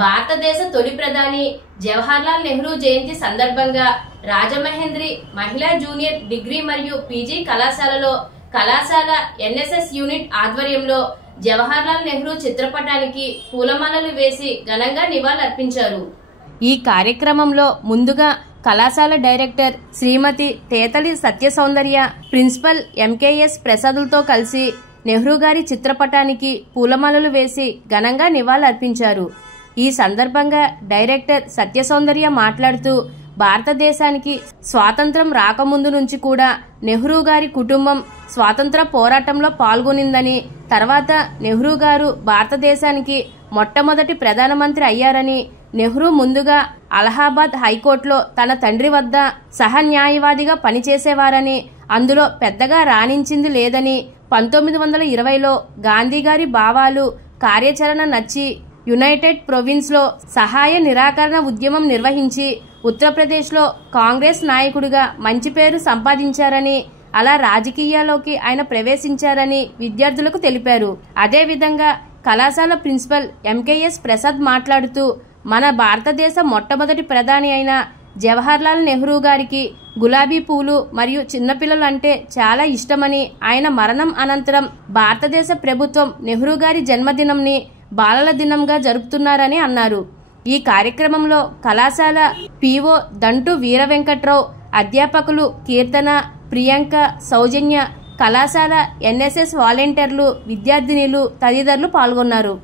భారతదేశ తొలి ప్రధాని జవహర్లాల్ నెహ్రూ జయంతి సందర్భంగా రాజమహేంద్రి మహిళా జూనియర్ డిగ్రీ మరియు పీజీ కళాశాలలో కళాశాల ఎన్ఎస్ఎస్ యూనిట్ ఆధ్వర్యంలో జవహర్లాల్ నెహ్రూ చిత్రపటానికి పూలమాలలు వేసి ఘనంగా నివాళులర్పించారు. ఈ కార్యక్రమంలో ముందుగా కళాశాల డైరెక్టర్ శ్రీమతి తేతలి సత్యసౌందర్య, ప్రిన్సిపల్ ఎంకేఎస్ ప్రసాదులతో కలిసి నెహ్రూ గారి చిత్రపటానికి పూలమాలలు వేసి ఘనంగా నివాళులర్పించారు. ఈ సందర్భంగా డైరెక్టర్ సత్యసౌందర్య మాట్లాడుతూ, భారతదేశానికి స్వాతంత్రం రాకముందు నుంచి కూడా నెహ్రూ గారి కుటుంబం స్వాతంత్ర పోరాటంలో పాల్గొనిందని, తర్వాత నెహ్రూ గారు భారతదేశానికి మొట్టమొదటి ప్రధానమంత్రి అయ్యారని, నెహ్రూ ముందుగా అలహాబాద్ హైకోర్టులో తన తండ్రి వద్ద సహన్యాయవాదిగా పనిచేసేవారని, అందులో పెద్దగా రాణించింది లేదని, 1920లో గాంధీ గారి భావాలు కార్యాచరణ నచ్చి యునైటెడ్ ప్రొవిన్స్లో సహాయ నిరాకరణ ఉద్యమం నిర్వహించి ఉత్తరప్రదేశ్లో కాంగ్రెస్ నాయకుడిగా మంచి పేరు సంపాదించారని, అలా రాజకీయాల్లోకి ఆయన ప్రవేశించారని విద్యార్థులకు తెలిపారు. అదేవిధంగా కళాశాల ప్రిన్సిపల్ ఎంకేఎస్ ప్రసాద్ మాట్లాడుతూ, మన భారతదేశ మొట్టమొదటి ప్రధాని అయిన జవహర్లాల్ నెహ్రూ గారికి గులాబీ పూలు మరియు చిన్నపిల్లలు అంటే చాలా ఇష్టమని, ఆయన మరణం అనంతరం భారతదేశ ప్రభుత్వం నెహ్రూ గారి జన్మదినంని బాలల దినంగా జరుపుతున్నారని అన్నారు. ఈ కార్యక్రమంలో కళాశాల పిఓ దంటు వీర వెంకట్రావు, అధ్యాపకులు కీర్తన, ప్రియాంక, సౌజన్య, కళాశాల ఎన్ఎస్ఎస్ వాలంటీర్లు, విద్యార్థినిలు తదితరులు పాల్గొన్నారు.